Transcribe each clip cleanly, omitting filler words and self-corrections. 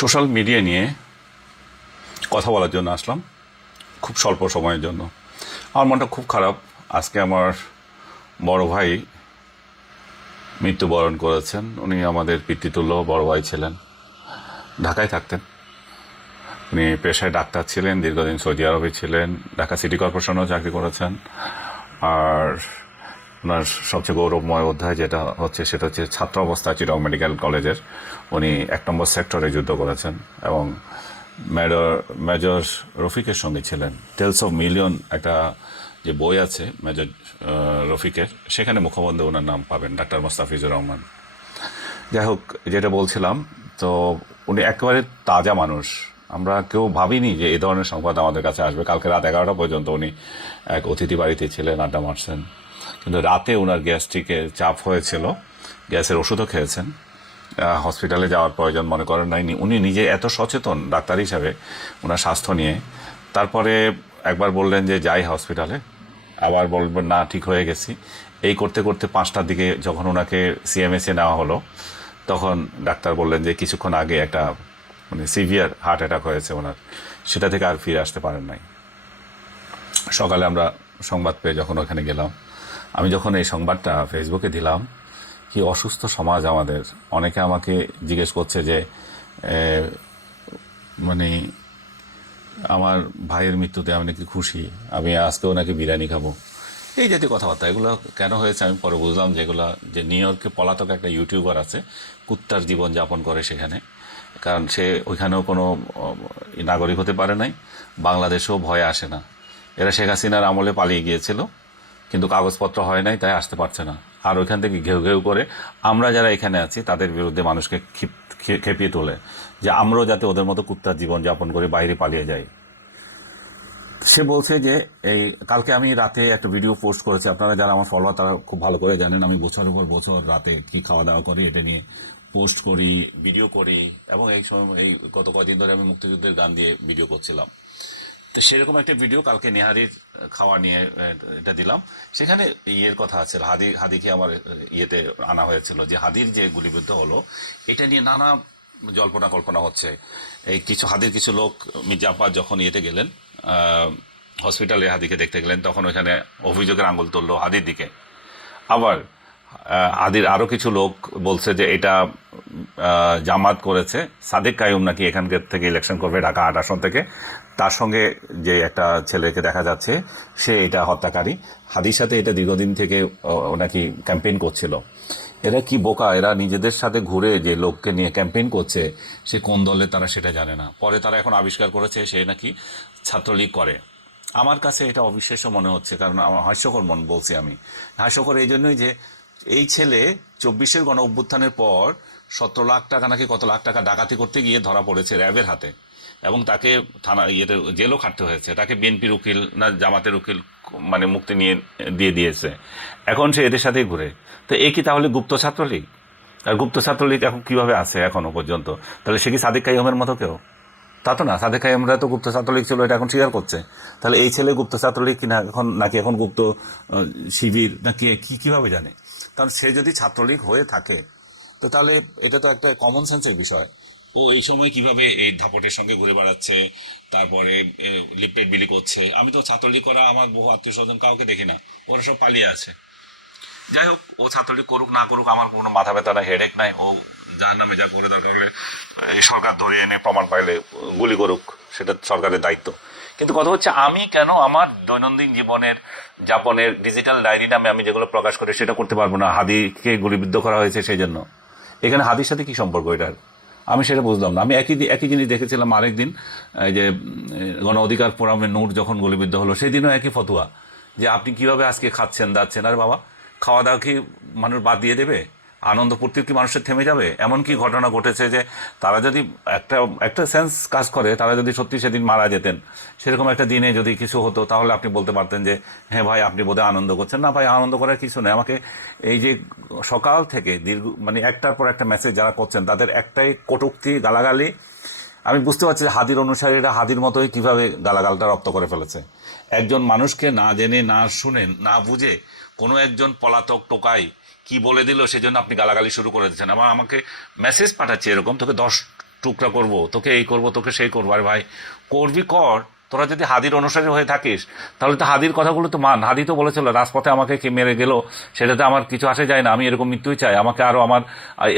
Social media নিয়ে কথা বলার জন্য আসলাম, খুব স্বল্প সময়ের জন্য। আমার মনটা খুব খারাপ। আজকে আমার বড় ভাই মৃত্যুবরণ করেছেন। উনি আমাদের পিতৃতুল্য বড় ভাই ছিলেন, ঢাকায় থাকতেন। উনি পেশায় ডাক্তার ছিলেন, দীর্ঘদিন সৌদি আরবে ছিলেন, ঢাকা সিটি কর্পোরেশনেও চাকরি করেছেন। আর ওনার সবচেয়ে গৌরবময় অধ্যায় যেটা হচ্ছে সেটা হচ্ছে ছাত্র অবস্থায় চিটং মেডিকেল কলেজের উনি 1 নম্বর সেক্টরে যুদ্ধ করেছেন এবং মেজর রফিকের সঙ্গে ছিলেন। টেলস অফ মিলিয়ন একটা যে বই আছে মেজর রফিকের, সেখানে মুখবন্ধে ওনার নাম পাবেন, ডাক্তার মোস্তাফিজুর রহমান। যাই হোক, যেটা বলছিলাম, তো উনি একেবারে তাজা মানুষ। আমরা কেউ ভাবিনি যে এই ধরনের সংবাদ আমাদের কাছে আসবে। কালকে রাত 11টা পর্যন্ত উনি এক অতিথি বাড়িতে ছিলেন, আড্ডা মারছেন। কিন্তু রাতে ওনার গ্যাস্ট্রিকের চাপ হয়েছিল, গ্যাসের ওষুধও খেয়েছেন। হসপিটালে যাওয়ার প্রয়োজন মনে করেন নাই। উনি নিজে এত সচেতন ডাক্তার হিসাবে ওনার স্বাস্থ্য নিয়ে। তারপরে একবার বললেন যে যাই হসপিটালে, আবার বলবেন না ঠিক হয়ে গেছি। এই করতে করতে 5টার দিকে যখন ওনাকে সিএমএসে নেওয়া হলো, তখন ডাক্তার বললেন যে কিছুক্ষণ আগে একটা সিভিয়ার হার্ট অ্যাটাক হয়েছে ওনার, সেটা থেকে আর ফিরে আসতে পারেন নাই। সকালে আমরা সংবাদ পেয়ে যখন ওখানে গেলাম, আমি যখন এই সংবাদটা ফেসবুকে দিলাম, কি অসুস্থ সমাজ আমাদের। অনেকে আমাকে জিজ্ঞেস করছে যে মানে আমার ভাইয়ের মৃত্যুতে আমি নাকি খুশি, আমি আজকেও নাকি বিরিয়ানি খাবো, এই জাতীয় কথাবার্তা। এগুলো কেন হয়েছে আমি পরে বুঝলাম যে এগুলো যে নিউ ইয়র্কে পলাতক একটা ইউটিউবার আছে, কুত্তার জীবন যাপন করে সেখানে। কারণ সে ওইখানেও কোনো নাগরিক হতে পারে নাই, বাংলাদেশেও ভয়ে আসে না। এরা শেখ হাসিনার আমলে পালিয়ে গিয়েছিল, কিন্তু কাগজপত্র হয় নাই, তাই আসতে পারছে না। আর ওইখান থেকে ঘেউ ঘেউ করে আমরা যারা এখানে আছি তাদের বিরুদ্ধে মানুষকে খেপিয়ে তোলে যে আমরাও যাতে ওদের মতো কুত্তার জীবন যাপন করে বাইরে পালিয়ে যাই। সে বলছে যে এই কালকে আমি রাতে একটা ভিডিও পোস্ট করেছি, আপনারা যারা আমার ফলোয়ার তারা খুব ভালো করে জানেন আমি বছরের পর বছর রাতে কি খাওয়া দাওয়া করি এটা নিয়ে পোস্ট করি, ভিডিও করি। এবং এই সময় এই গত কয়েকদিন ধরে আমি মুক্তিযুদ্ধের গান দিয়ে ভিডিও করছিলাম। তো সেরকম একটা ভিডিও কালকে নেহারির খাওয়া নিয়ে এটা দিলাম। সেখানে ইয়ের কথা আছে, হাদিকে আমার ইয়েতে আনা হয়েছিল যে হাদির যে গুলিবিদ্ধ হলো এটা নিয়ে নানা জল্পনা কল্পনা হচ্ছে। এই হাদির কিছু লোক মির্জা আব্বাস যখন ইয়েতে গেলেন, হসপিটালে হাদিকে দেখতে গেলেন, তখন ওইখানে অভিযোগের আঙুল তুললো হাদির দিকে। আবার হাদির আরও কিছু লোক বলছে যে এটা জামাত করেছে, সাদেক কাইয়ুম নাকি এখানকার থেকে ইলেকশন করবে ঢাকা 8 আসন থেকে, তার সঙ্গে যে একটা ছেলেকে দেখা যাচ্ছে সে এটা হত্যাকারী। হাদির সাথে এটা দীর্ঘদিন থেকে নাকি ক্যাম্পেইন করছিল। এরা কি বোকা, এরা নিজেদের সাথে ঘুরে যে লোককে নিয়ে ক্যাম্পেইন করছে সে কোন দলে তারা সেটা জানে না। পরে তারা এখন আবিষ্কার করেছে সে নাকি ছাত্রলীগ করে। আমার কাছে এটা অবিশ্বাস্য মনে হচ্ছে, কারণ আমার হাস্যকর বলছি আমি। হাস্যকর এই জন্যই যে এই ছেলে 24-এর গণ অভ্যুত্থানের পর 17 লাখ টাকা নাকি কত লাখ টাকা ডাকাতি করতে গিয়ে ধরা পড়েছে র্যাবের হাতে, এবং তাকে থানা জেলও খাটতে হয়েছে। তাকে বিএনপির উকিল না জামাতের উকিল মুক্তি দিয়ে দিয়েছে। এখন সে এদের সাথেই ঘুরে। তো এ কি তাহলে গুপ্ত ছাত্রলীগ? আর গুপ্ত ছাত্রলীগ এখন কিভাবে আছে এখনো পর্যন্ত? তাহলে সে কি সাদেক কাইয়ুমের মতো কেউ? তা তো না, সাদেক কাইয়ুমরা তো গুপ্ত ছাত্রলীগ ছিল, এটা এখন স্বীকার করছে। তাহলে এই ছেলে গুপ্ত ছাত্রলীগ কিনা এখন, নাকি এখন গুপ্ত শিবির নাকি কিভাবে জানে? কারণ সে যদি ছাত্রলীগ হয়ে থাকে তো তাহলে এটা তো একটা কমন সেন্সের বিষয়। ও এই সময় কিভাবে এই ধাপটের সঙ্গে ঘুরে বেড়াচ্ছে, তারপরে লিফলেট বিলি করছে। আমি তো ছাত্রলীগ করা আমার বহু আত্মীয় স্বজন কাউকে দেখি না, ওরা সব পালিয়ে আছে। যাই হোক, ও ছাত্রলীগ করুক না করুক আমার কোনো মাথা ব্যথা নাই, হেডেক নাই। ও যার নামে যা করে, দরকার হলে এই সরকার ধরে এনে প্রমাণ পাইলে গুলি করুক, সেটা সরকারের দায়িত্ব। কিন্তু কথা হচ্ছে আমি কেন আমার দৈনন্দিন জীবনের যাপনের ডিজিটাল ডায়েরি নামে আমি যেগুলো প্রকাশ করি সেটা করতে পারবো না? হাদিকে গুলিবিদ্ধ করা হয়েছে সেই জন্য। এখানে হাদির সাথে কি সম্পর্ক এটার? আমি সেটা বুঝলাম না। আমি একই জিনিস দেখেছিলাম আরেকদিন, এই যে গণ অধিকার ফোরামের নূর যখন গুলিবিদ্ধ হলো, সেদিনও একই ফতুয়া যে আপনি কিভাবে আজকে খাচ্ছেন দাচ্ছেন। আরে বাবা, খাওয়া দাওয়া কি মানুষ বাদ দিয়ে দেবে? আনন্দ ফুর্তি কি মানুষের থেমে যাবে? এমন কি ঘটনা ঘটেছে যে তারা যদি একটা সেন্স কাজ করে, তারা যদি সত্যি সেদিন মারা যেতেন, সেরকম একটা দিনে যদি কিছু হতো, তাহলে আপনি বলতে পারতেন যে হ্যাঁ ভাই আপনি বোধহয় আনন্দ করছেন। না ভাই, আনন্দ করার কিছু নেই। আমাকে এই যে সকাল থেকে দীর্ঘ একটার পর একটা মেসেজ যারা করছেন তাদের একটাই কটূক্তি, গালাগালি। আমি বুঝতে পারছি হাদির অনুসারীরা হাদির মতোই কিভাবে গালাগালটা রপ্ত করে ফেলেছে। একজন মানুষকে না জেনে না শুনে না বুঝে কোনো একজন পলাতক টোকাই কি বলে দিল সেজন্য আপনি গালাগালি শুরু করে দিচ্ছেন। আমাকে মেসেজ পাঠাচ্ছে এরকম, তোকে 10 টুকরা করব, তোকে এই করব, তোকে সেই করবো। আরে ভাই, করবি কর। তোরা যদি হাদির অনুসারী হয়ে থাকিস তাহলে তো হাদির কথাগুলো তো মান। হাদি তো বলেছিল রাজপথে আমাকে কে মেরে গেল সেটাতে আমার কিছু আসে যায় না, আমি এরকম মৃত্যুই চাই। আমাকে আরো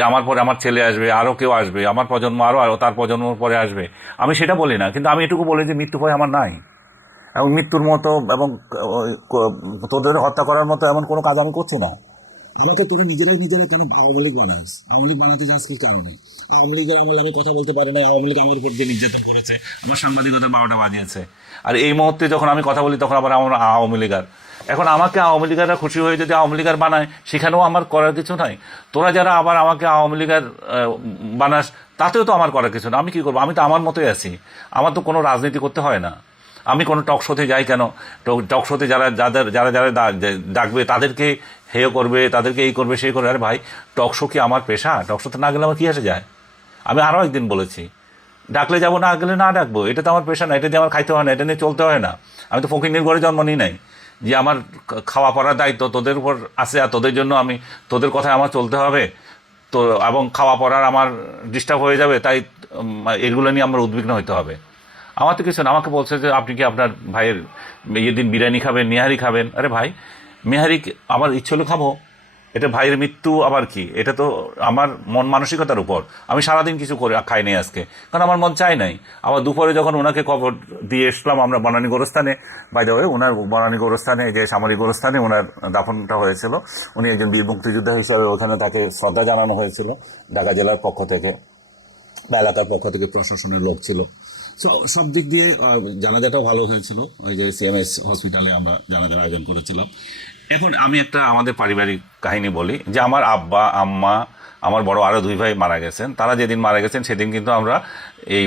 আমার পরে আমার ছেলে আসবে, আরো কেউ আসবে, আমার প্রজন্ম আরো তার প্রজন্ম পরে আসবে, আমি সেটা বলি না। কিন্তু আমি এটুকু বলি যে মৃত্যু ভয় আমার নাই, এবং মৃত্যুর মতো এবং তোদের হত্যা করার মতো এমন কোনো কাজ আমি করছি না। আমাকে তুমি নিজেরাই কেন আওয়ামী লীগ বানাস? আওয়ামী লীগ বানাতে চাস কি কারণে? আওয়ামী লীগের আমলে আমি কথা বলতে পারি না, আওয়ামী লীগ আমার উপর দিয়ে নির্যাতন করেছে, আমার সাংবাদিকতা 12টা বাজিয়েছে। আর এই মুহূর্তে যখন আমি কথা বলি তখন আবার আমার আওয়ামী লীগার। এখন আমাকে আওয়ামী লীগাররা খুশি হয়ে যদি আওয়ামী লীগার বানায়, সেখানেও আমার করার কিছু নাই। তোরা যারা আবার আমাকে আওয়ামী লীগার বানাস, তাতেও তো আমার করার কিছু না। আমি কি করবো? আমি তো আমার মতোই আছি, আমার তো কোনো রাজনীতি করতে হয় না। আমি কোনো টক শোতে যাই কেন? টক শোতে যারা ডাকবে তাদেরকে হেয় করবে, তাদেরকে এই করবে সেই করবে। আরে ভাই, টক শো কি আমার পেশা? টক শোতে না গেলে আমার কি আসে যায়? আমি আরও একদিন বলেছি, ডাকলে যাবো, না গেলে না ডাকবো, এটা তো আমার পেশা না, এটা দিয়ে আমার খাইতে হয় না, এটা নিয়ে চলতে হয় না। আমি তো ফকিরনির ঘরে জন্ম নিই নাই যে আমার খাওয়া পড়ার দায়িত্ব তোদের উপর আছে, আর তোদের জন্য তোদের কথায় আমার চলতে হবে তো, এবং খাওয়া পড়ার আমার ডিস্টার্ব হয়ে যাবে, তাই এগুলো নিয়ে আমার উদ্বিগ্ন হইতে হবে। আমার তো কিছু না। আমাকে বলছে যে আপনি কি আপনার ভাইয়ের ইয়ের দিন বিরিয়ানি খাবেন, নেহারি খাবেন? আরে ভাই, মেহারি আমার ইচ্ছে হলে খাবো, এটা ভাইয়ের মৃত্যু আবার কি? এটা তো আমার মন মানসিকতার উপর। আমি সারাদিন কিছু করে খাই নাই আজকে, কারণ আমার মন চাই নাই। আবার দুপুরে যখন ওনাকে খবর দিয়ে এসলাম আমরা বনানী গোরস্থানে, বাই দ্য ওয়ে ওনার বনানী গোরস্থানে যে সামরিক গোরস্থানে ওনার দাফনটা হয়েছিল, উনি একজন বীর মুক্তিযোদ্ধা হিসাবে ওখানে তাকে শ্রদ্ধা জানানো হয়েছিল ঢাকা জেলার পক্ষ থেকে বা এলাকার পক্ষ থেকে, প্রশাসনের লোক ছিল। সব দিক দিয়ে জানাজাটাও ভালো হয়েছিল। ওই যে সিএমএস হসপিটালে আমরা জানাজার আয়োজন করেছিলাম। এখন আমি একটা আমাদের পারিবারিক কাহিনী বলি, যে আমার আব্বা আম্মা আমার বড় আরও 2 ভাই মারা গেছেন। তারা যেদিন মারা গেছেন সেদিন কিন্তু আমরা এই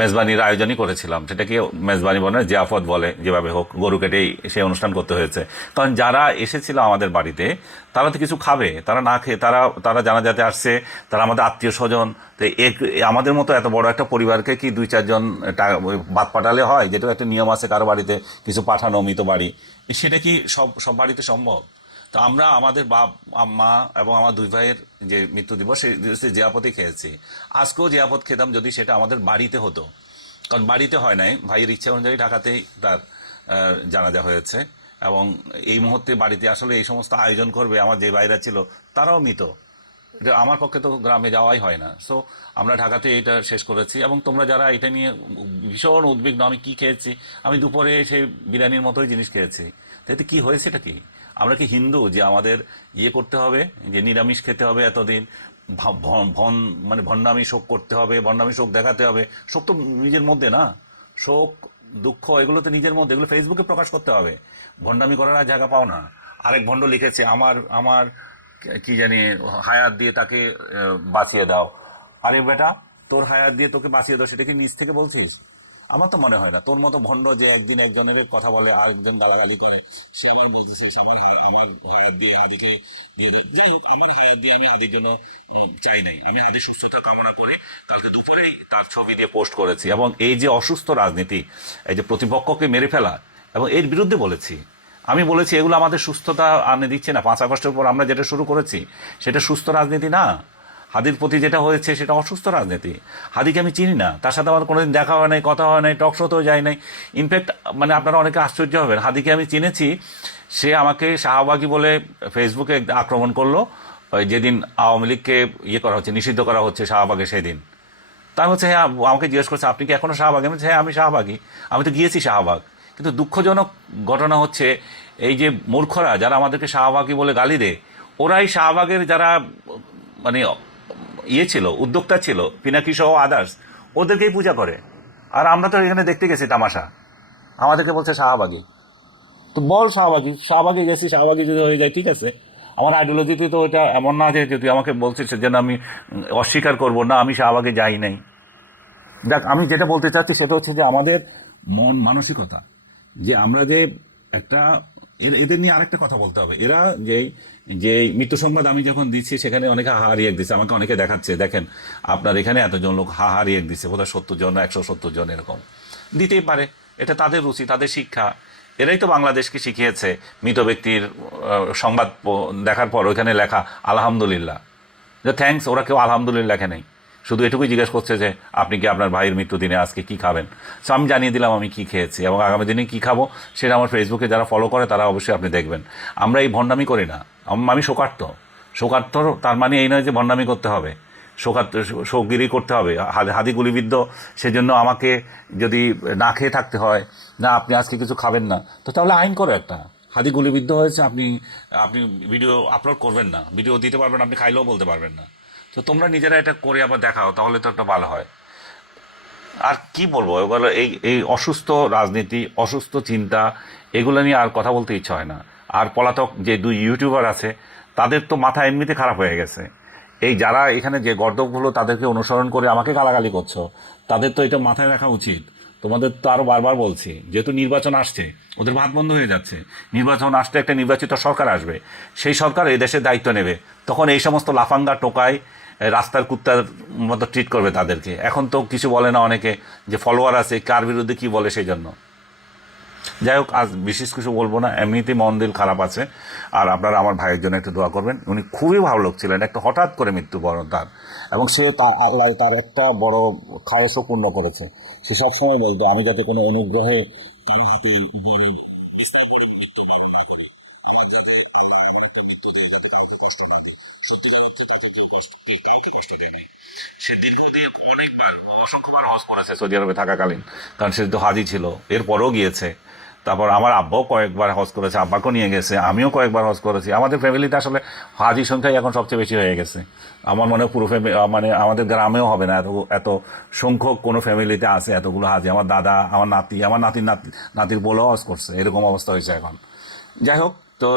মেজবানির আয়োজনই করেছিলাম। সেটাকে মেজবানি বলে, জিয়াফত বলে, যেভাবে হোক গরু কেটেই সেই অনুষ্ঠান করতে হয়েছে। কারণ যারা এসেছিল আমাদের বাড়িতে তারা তো কিছু খাবে, তারা না খেয়ে তারা জানাজাতে আসছে, তারা আমাদের আত্মীয় স্বজন। তো আমাদের মতো এত বড় একটা পরিবারকে কি 2-4 জন বাদ পাঠালে হয়? যেটা একটা নিয়ম আছে কারো বাড়িতে কিছু পাঠানো, মৃত বাড়ি, সেটা কি সব বাড়িতে সম্ভব? তো আমরা আমাদের বাপ আম্মা এবং আমার 2 ভাইয়ের যে মৃত্যু দিবস সেই দিবসে জিয়াপতই খেয়েছি। আজকেও জিয়াপত খেতাম যদি সেটা আমাদের বাড়িতে হতো, কারণ বাড়িতে হয় নাই। ভাইয়ের ইচ্ছা অনুযায়ী ঢাকাতেই তার জানাজা হয়েছে। এবং এই মুহূর্তে বাড়িতে আসলে এই সমস্ত আয়োজন করবে, আমার যে ভাইরা ছিল তারাও মৃত, এটা আমার পক্ষে তো গ্রামে যাওয়াই হয় না। সো আমরা ঢাকাতে এটা শেষ করেছি। এবং তোমরা যারা এটা নিয়ে ভীষণ উদ্বিগ্ন আমি কি খেয়েছি, আমি দুপুরে সেই বিরিয়ানির মতোই জিনিস খেয়েছি। তাতে কি হয়েছে? এটা কি আমরা কি হিন্দু যে আমাদের ইয়ে করতে হবে, যে নিরামিষ খেতে হবে এতদিন, মানে ভণ্ডামি শোক করতে হবে, ভণ্ডামি শোক দেখাতে হবে? শোক তো নিজের মধ্যে না, শোক দুঃখ এগুলো তো নিজের মধ্যে, এগুলো ফেসবুকে প্রকাশ করতে হবে। ভণ্ডামি করার আর জায়গা পাও না। আরেক ভণ্ড লিখেছে আমার আমার কি জানি হায়াত দিয়ে তাকে বাঁচিয়ে দাও। আরে বেটা, তোর হায়াত দিয়ে তোকে বাঁচিয়ে দাও সেটা কি নিজ থেকে বলছিস? আমার তো মনে হয় না। তোর মতো ভণ্ড যে একদিন একজনের কথা বলে আর একজন গালাগালি করে, সে আমার বলতেছিস আমার হায়াত দিয়ে হাদিকে দিয়ে দেয়। যাই হোক, আমার হায়াত দিয়ে আমি হাদির জন্য চাই নাই। আমি হাদির সুস্থতা কামনা করে কালকে দুপুরেই তার ছবি দিয়ে পোস্ট করেছি। এবং এই যে অসুস্থ রাজনীতি, এই যে প্রতিপক্ষকে মেরে ফেলা, এবং এর বিরুদ্ধে বলেছি। আমি বলেছি এগুলো আমাদের সুস্থতা আনে দিচ্ছে না। 5 আগস্টের পর আমরা যেটা শুরু করেছি সেটা সুস্থ রাজনীতি না। হাদির প্রতি যেটা হয়েছে সেটা অসুস্থ রাজনীতি। হাদিকে আমি চিনি না, তার সাথে আমার কোনোদিন দেখা হয় নাই, কথা হয় নাই, টক শোতেও যায় নাই। ইনফ্যাক্ট মানে আপনারা অনেকে আশ্চর্য হবেন, হাদিকে আমি চিনেছি, সে আমাকে শাহবাগী বলে ফেসবুকে আক্রমণ করলো ওই যেদিন আওয়ামী লীগকে ইয়ে করা হচ্ছে, নিষিদ্ধ করা হচ্ছে শাহবাগে সেদিন। তা হচ্ছে হ্যাঁ, আমাকে জিজ্ঞেস করছে আপনি কি এখনো শাহবাগ? আমি বলছি হ্যাঁ আমি শাহবাগী, আমি তো গিয়েছি শাহবাগ। কিন্তু দুঃখজনক ঘটনা হচ্ছে এই যে মূর্খরা যারা আমাদেরকে শাহবাগী বলে গালি দেয়, ওরাই শাহবাগের যারা মানে ইয়ে ছিল, উদ্যোক্তা ছিল, পিনাকি সহ আদার্স, ওদেরকেই পূজা করে। আর আমরা তো এখানে দেখতে গেছি তামাশা, আমাদেরকে বলছে শাহবাগী। তো বল শাহবাগী, শাহবাগী গেছি, শাহবাগী যদি হয়ে যায় ঠিক আছে। আমার আইডিওলজিতে তো এটা এমন না যে তুই আমাকে বলছিস যেন আমি অস্বীকার করবো না, আমি শাহবাগে যাই নাই। দেখ, আমি যেটা বলতে চাচ্ছি সেটা হচ্ছে যে আমাদের মন মানসিকতা, যে আমরা যে একটা এদের নিয়ে আরেকটা কথা বলতে হবে। এরা যে মৃত্যু সংবাদ আমি যখন দিচ্ছি সেখানে অনেকে হাহা রিয়েক্ট দিচ্ছে, আমাকে অনেকে দেখাচ্ছে, দেখেন আপনার এখানে এতজন লোক হাহা রিয়েক্ট দিচ্ছে, বোধহয় 70 জন 170 জন এরকম দিতেই পারে। এটা তাদের রুচি, তাদের শিক্ষা। এরাই তো বাংলাদেশকে শিখিয়েছে মৃত ব্যক্তির সংবাদ দেখার পর ওইখানে লেখা আলহামদুলিল্লাহ, যে থ্যাঙ্কস। ওরা কেউ আলহামদুলিল্লাহ লেখে নেই, শুধু এটুকুই জিজ্ঞেস করছে যে আপনি কি আপনার ভাইয়ের মৃত্যুদিনে আজকে কি খাবেন। সো আমি জানিয়ে দিলাম আমি কি খেয়েছি এবং আগামী দিনে কি খাবো সেটা আমার ফেসবুকে যারা ফলো করে তারা অবশ্যই আপনি দেখবেন। আমরা এই ভণ্ডামি করি না। আমি শোকার্ত। শোকার্ত তার মানে এই নয় যে ভণ্ডামি করতে হবে, শোকগিরি করতে হবে, হাদি গুলিবিদ্ধ। সেজন্য আমাকে যদি না খেয়ে থাকতে হয়, না আপনি আজকে কিছু খাবেন না, তো তাহলে আইন করো একটা। হাদি গুলিবিদ্ধ হয়েছে, আপনি আপনি ভিডিও আপলোড করবেন না, ভিডিও দিতে পারবেন, আপনি খাইলেও বলতে পারবেন না। তো তোমরা নিজেরা এটা করে আবার দেখাও, তাহলে তো একটা ভালো হয়। আর কি বলবো, এগুলো এই এই অসুস্থ রাজনীতি, অসুস্থ চিন্তা, এগুলো নিয়ে আর কথা বলতে ইচ্ছা হয় না। আর পলাতক যে দুই ইউটিউবার আছে তাদের তো মাথা এমনিতে খারাপ হয়ে গেছে। এই যারা এখানে যে গর্দভগুলো তাদেরকে অনুসরণ করে আমাকে গালাগালি করছো, তাদের তো এটা মাথায় রাখা উচিত। তোমাদের তো আরও বারবার বলছি, যেহেতু নির্বাচন আসছে, ওদের ভাত বন্ধ হয়ে যাচ্ছে। নির্বাচন আসতে একটা নির্বাচিত সরকার আসবে, সেই সরকার এই দেশের দায়িত্ব নেবে। তখন এই সমস্ত লাফাঙ্গা টোকাই রাস্তার কুত্তার মতো ট্রিট করবে তাদেরকে। এখন তো কিছু বলে না অনেকে, যে ফলোয়ার আছে কার বিরুদ্ধে কি বলে সেই জন্য। যাই হোক, আজ বিশেষ কিছু বলবো না, এমনিতেই মন দিল খারাপ আছে। আর আপনারা আমার ভাইয়ের জন্য একটু দোয়া করবেন। উনি খুবই ভালো লোক ছিলেন, একটা হঠাৎ করে মৃত্যুবরণ তার, এবং সে আল্লাহ তার একটা বড় খাওয়াসও পূর্ণ করেছে। সে সবসময় বলতো আমি যাতে কোনো অনুগ্রহে কারো হাতে উপরে বিস্তার করে মৃত্যু না করে, আমার যাতে আল্লাহ আমার একটু মৃত্যু দিয়ে যাতে কাউকে কষ্ট না দেয়। সত্যিকার অর্থে যাতে কেউ কষ্ট কাউকে কষ্ট দেখে। সে দীর্ঘদিন অনেকবার অসংখ্যবার হজ করেছে সৌদি আরবে থাকাকালীন, কারণ সে তো হাজি ছিল, এরপরও গিয়েছে। তারপর আমার আব্বাও কয়েকবার হজ করেছে, আব্বাকেও নিয়ে গেছে, আমিও কয়েকবার হজ করেছি। আমাদের ফ্যামিলিতে আসলে হাজি সংখ্যাই এখন সবচেয়ে বেশি হয়ে গেছে। আমার মনে হয় পুরো ফ্যামিলি, মানে আমাদের গ্রামেও হবে না এত এত সংখ্যক কোনো ফ্যামিলিতে আছে এতগুলো হাজি। আমার দাদা, আমার নাতি, আমার নাতির বলেও হজ করছে, এরকম অবস্থা হয়েছে এখন। যাই হোক, তো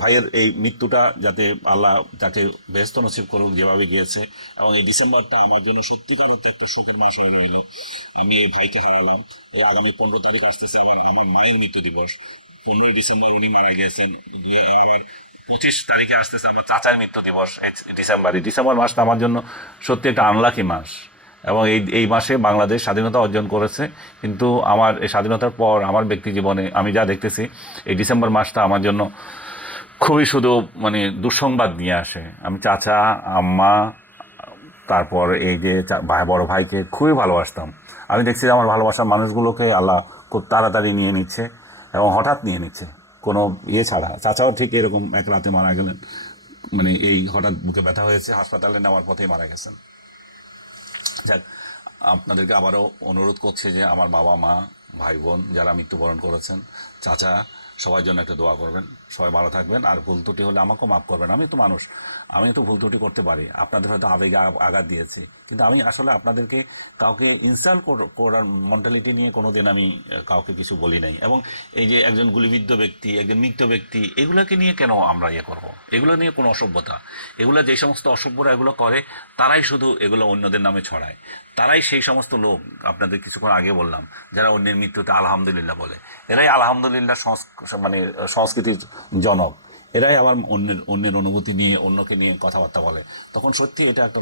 ভাইয়ের এই মৃত্যুটা যাতে আল্লাহ তাকে ব্যস্ত নসিব করুক যেভাবে গিয়েছে। এবং এই ডিসেম্বরটা আমার জন্য সত্যিকার অর্থে একটা শোকের মাস হয়ে রইল। আমি এই ভাইকে হারালাম। এই আগামী 15 তারিখ আসতেছে আমার মায়ের মৃত্যু দিবস। 15ই ডিসেম্বর উনি মারা গিয়েছেন। আবার 25 তারিখে আসতেছে আমার চাচার মৃত্যু দিবস। ডিসেম্বর মাসটা আমার জন্য সত্যি একটা আনলাকি মাস। এবং এই মাসে বাংলাদেশ স্বাধীনতা অর্জন করেছে। কিন্তু আমার এই স্বাধীনতার পর আমার ব্যক্তি জীবনে আমি যা দেখতেছি, এই ডিসেম্বর মাসটা আমার জন্য খুবই শুধু মানে দুঃসংবাদ নিয়ে আসে। আমি চাচা, আম্মা, তারপর এই যে বড় ভাইকে খুবই ভালোবাসতাম। আমি দেখছি যে আমার ভালোবাসার মানুষগুলোকে আল্লাহ খুব তাড়াতাড়ি নিয়ে নিচ্ছে, এবং হঠাৎ নিয়ে নিচ্ছে কোনো ইয়ে ছাড়া। চাচাও ঠিক এরকম এক রাতে মারা গেলেন, মানে এই হঠাৎ বুকে ব্যথা হয়েছে, হাসপাতালে নেওয়ার পথেই মারা গেছেন। যাক, আপনাদেরকে আবারও অনুরোধ করছি যে আমার বাবা মা, ভাই বোন যারা মৃত্যুবরণ করেছেন, চাচা, সবার জন্য একটা দোয়া করবেন। সবাই ভালো থাকবেন। আর ভুল ত্রুটি হলে আমাকেও মাফ করবেন। আমি তো মানুষ, আমি একটু ভুল ত্রুটি করতে পারি। আপনাদের হয়তো আবেগে আঘাত দিয়েছি, কিন্তু আমি আসলে আপনাদেরকে কাউকে ইনসাল্ট করার মেন্টালিটি নিয়ে কোনোদিন আমি কাউকে কিছু বলি নাই। এবং এই যে একজন গুলিবিদ্ধ ব্যক্তি, একজন মৃত ব্যক্তি, এগুলোকে নিয়ে কেন আমরা ইয়ে করবো? এগুলো নিয়ে কোনো অসভ্যতা, এগুলো যে সমস্ত অসভ্যরা এগুলো করে, তারাই শুধু এগুলো অন্যদের নামে ছড়ায়। তারাই সেই সমস্ত লোক, আপনাদের কিছুক্ষণ আগে বললাম, যারা অন্যের মৃত্যুতে আলহামদুলিল্লাহ বলে। এরাই আলহামদুলিল্লাহ মানে সংস্কৃতির জনক। এরাই আবার অন্যের অনুভূতি নিয়ে, অন্যকে নিয়ে কথাবার্তা বলে। তখন সত্যি এটা একটা